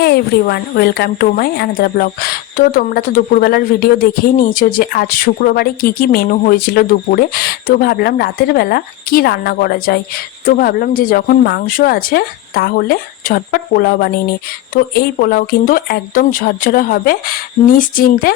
Hey everyone welcome to my another blog তো তোমরা তো দুপুরবেলার ভিডিও দেখেই নিয়েছো যে আজ শুক্রবারে কি কি মেনু হয়েছিল দুপুরে। তো ভাবলাম রাতের বেলা কি রান্না করা যায়। তো ভাবলাম যে যখন মাংস আছে, তাহলে ঝটপট পোলাও বানিয়ে নিই। তো এই পোলাও কিন্তু একদম ঝরঝরে হবে, নিশ্চিন্তে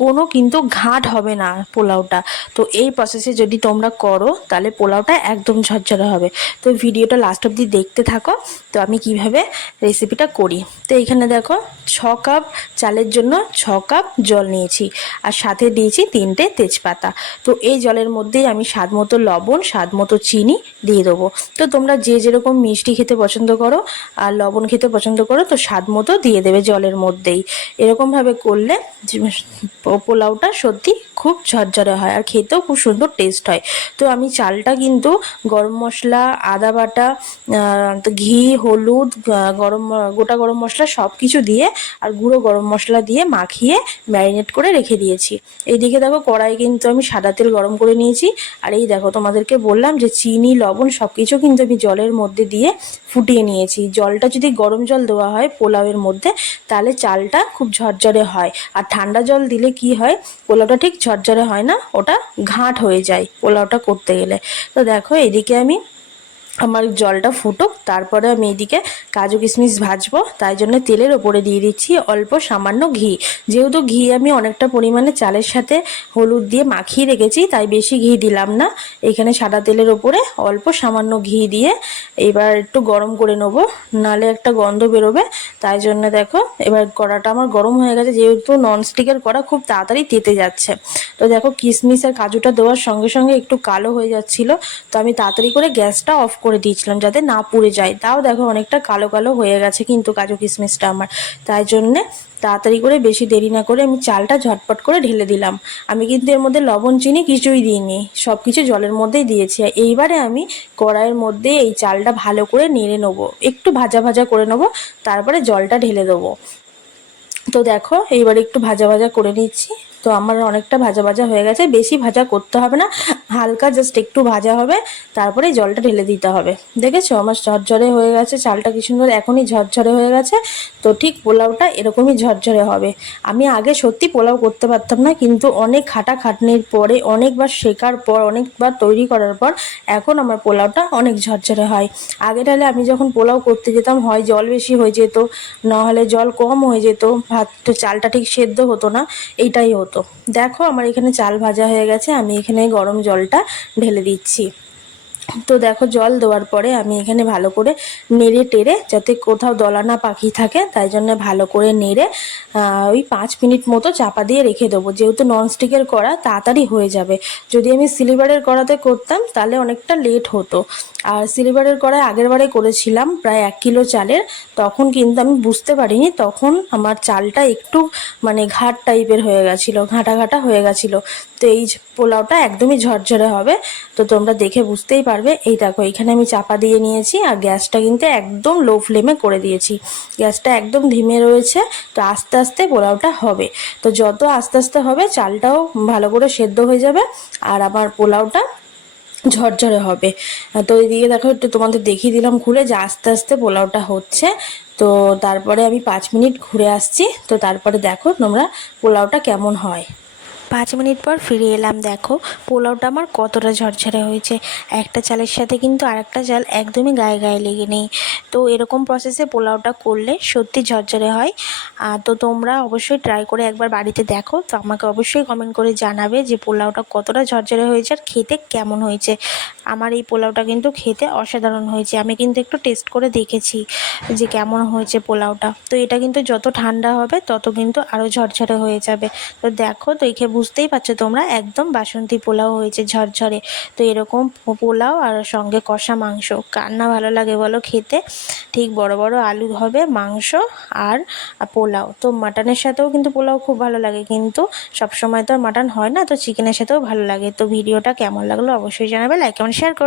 কোনো কিন্তু ঘাট হবে না পোলাওটা। তো এই প্রসেসে যদি তোমরা করো, তাহলে পোলাওটা একদম ঝরঝরে হবে। তো ভিডিওটা লাস্ট অবধি দেখতে থাকো। তো আমি কীভাবে রেসিপিটা করি? তো এখানে দেখো, ছ কাপ চালের জন্য ছ কাপ জল নিয়েছি। আর সাথে দিয়েছি তিনটে তেজপাতা। তো এই জলের মধ্যেই আমি স্বাদ মতো লবণ, স্বাদ মতো চিনি দিয়ে দেবো। তো তোমরা যে যেরকম মিষ্টি খেতে পছন্দ করো আর লবণ খেতে পছন্দ করো, তো স্বাদ মতো দিয়ে দেবে জলের মধ্যেই। এরকমভাবে করলে পোলাওটা সত্যি খুব ঝরঝরে হয় আর খেতেও খুব সুন্দর টেস্ট হয়। তো আমি চালটা কিন্তু গরম মশলা, আদা বাটা ঘি, হলুদ গরম, গোটা গরম মশলা সব কিছু দিয়ে আর গুঁড়ো গরম মশলা দিয়ে মাখিয়ে ম্যারিনেট করে রেখে দিয়েছি। এইদিকে দেখো কড়াই কিন্তু আমি সাদা তেল গরম করে নিয়েছি। আর এই দেখো তোমাদেরকে বললাম যে চিনি, লবণ সব কিছু কিন্তু আমি জলের মধ্যে দিয়ে ফুটিয়ে নিয়েছি। জলটা যদি গরম জল দেওয়া হয় পোলাওয়ের মধ্যে তাহলে চালটা খুব ঝরঝরে হয়। আর ঠান্ডা জল দিলে কি হয়? পোলাওটা ঠিক ঝরঝরে হয় না, ওটা ঘাট হয়ে যায় পোলাওটা করতে গেলে। তো দেখো, এদিকে আমি আমার জলটা ফুটুক, তারপরে আমি এদিকে কাজু কিশমিশ ভাজবো, তাই জন্য তেলের ওপরে দিয়ে দিচ্ছি অল্প সামান্য ঘি। যেহেতু ঘি আমি অনেকটা পরিমাণে চালের সাথে হলুদ দিয়ে মাখিয়ে রেখেছি, তাই বেশি ঘি দিলাম না। এখানে সাদা তেলের ওপরে অল্প সামান্য ঘি দিয়ে এবার একটু গরম করে নেব, নালে একটা গন্ধ বেরোবে। তাই জন্য দেখো, এবার কড়াটা আমার গরম হয়ে গেছে, যেহেতু ননস্টিকের কড়া খুব তাড়াতাড়ি তেতে যাচ্ছে। তো দেখো, কিশমিশ আর কাজুটা দেওয়ার সঙ্গে সঙ্গে একটু কালো হয়ে যাচ্ছিল, তো আমি তাড়াতাড়ি করে গ্যাসটা অফ করে দিয়েছিলাম যাতে না পুড়ে যায়। তাও দেখো অনেকটা কালো কালো হয়ে গেছে কিন্তু কাজু কিশমিশটা আমার। তাই জন্যে তাড়াতাড়ি করে বেশি দেরি না করে আমি চালটা ঝটপট করে ঢেলে দিলাম। আমি কিন্তু এর মধ্যে লবণ, চিনি কিছুই দিইনি। সব কিছু জলের মধ্যেই দিয়েছি। এইবারে আমি কড়াইয়ের মধ্যে এই চালটা ভালো করে নেড়ে নেব। একটু ভাজা ভাজা করে নেব, তারপরে জলটা ঢেলে দেবো। তো দেখো, এইবার একটু ভাজা ভাজা করে নিচ্ছি। তো আমার অনেকটা ভাজা ভাজা হয়ে গেছে, বেশি ভাজা করতে হবে না, হালকা জাস্ট একটু ভাজা হবে, তারপরে জলটা ঢেলে দিতে হবে। দেখেছ? আমার ঝরঝরে হয়ে গেছে, চালটা কি সুন্দর, এখনই ঝরঝরে হয়ে গেছে। তো ঠিক পোলাওটা এরকমই ঝরঝরে হবে। আমি আগে সত্যি পোলাও করতে পারতাম না, কিন্তু অনেক খাটা খাটনির পরে, অনেকবার শেখার পর, অনেকবার তৈরি করার পর, এখন আমার পোলাওটা অনেক ঝরঝরে হয়। আগে তাহলে আমি যখন পোলাও করতে যেতাম, হয় জল বেশি হয়ে যেত নাহলে জল কম হয়ে যেত, ভাত চালটা ঠিক সেদ্ধ হতো না, এইটাই হতো। মতো। দেখো আমার এখানে চাল ভাজা হয়ে গেছে আমি এখানে গরম জলটা ঢেলে দিচ্ছি। তো দেখো জল দেওয়ার পরে আমি এখানে ভালো করে নেড়ে টেড়ে যাতে কোথাও দলানা পাখি থাকে, তাই জন্য ভালো করে নেড়ে ওই পাঁচ মিনিট মতো চাপা দিয়ে রেখে দেবো। যেহেতু ননস্টিকের কড়া তাড়াতাড়ি হয়ে যাবে। যদি আমি সিলিভারের কড়াতে করতাম তাহলে অনেকটা লেট হতো। আর সিলিভারের কড়াই আগেরবারে করেছিলাম প্রায় এক কিলো চালের, তখন কিন্তু আমি বুঝতে পারিনি, তখন আমার চালটা একটু মানে ঘাট টাইপের হয়ে গেছিল ঘাঁটা ঘাঁটা হয়ে গেছিল। তো এই পোলাওটা একদমই ঝরঝরে হবে, তো তোমরা দেখে বুঝতেই পারবে? এই দেখো, এখানে আমি চাপা দিয়ে নিয়েছি আর গ্যাসটা কিন্তু একদম লো ফ্লেমে করে দিয়েছি। গ্যাসটা একদম ধিমে রয়েছে, তো আস্তে আস্তে পোলাওটা হবে। তো যত আস্তে আস্তে হবে, চালটাও ভালো করে সেদ্ধ হয়ে যাবে আর আমার পোলাওটা ঝরঝরে হবে। তো ওইদিকে দেখো, একটু তোমাদের দেখিয়ে দিলাম ঘুরে যে আস্তে আস্তে পোলাওটা হচ্ছে। তো তারপরে আমি পাঁচ মিনিট ঘুরে আসছি। তো তারপরে দেখো তোমরা পোলাওটা কেমন হয়। পাঁচ মিনিট পর ফিরে এলাম, দেখো। পোলাওটা আমার কতটা ঝরঝরে হয়েছে। একটা চালের সাথে কিন্তু আরেকটা চাল একদমই গায়ে গায়ে লেগে নেই। তো এরকম প্রসেসে পোলাওটা করলে সত্যি ঝরঝরে হয়। তো তোমরা অবশ্যই ট্রাই করে একবার বাড়িতে দেখো। তো আমাকে অবশ্যই কমেন্ট করে জানাবে যে পোলাওটা কতটা ঝরঝরে হয়েছে আর খেতে কেমন হয়েছে। আমার এই পোলাওটা কিন্তু খেতে অসাধারণ হয়েছে। আমি কিন্তু একটু টেস্ট করে দেখেছি যে কেমন হয়েছে পোলাওটা। তো এটা কিন্তু যত ঠান্ডা হবে, তত কিন্তু আরও ঝরঝরে হয়ে যাবে। তো দেখো, তো এখে বুঝতেই পারছ তোমরা, একদম বাসন্তী পোলাও হয়েছে ঝরঝরে। তো এরকম পোলাও আর সঙ্গে কষা মাংস। কান্না ভালো লাগে বলো খেতে? ঠিক বড় বড় আলু হবে, মাংস আর পোলাও। তো মাটনের সাথেও কিন্তু পোলাও খুব ভালো লাগে, কিন্তু সবসময় তো আর মাটন হয় না, তো চিকেনের সাথেও ভালো লাগে। তো ভিডিওটা কেমন লাগল অবশ্যই জানাবে লাইক কেমন শেয়ার করো।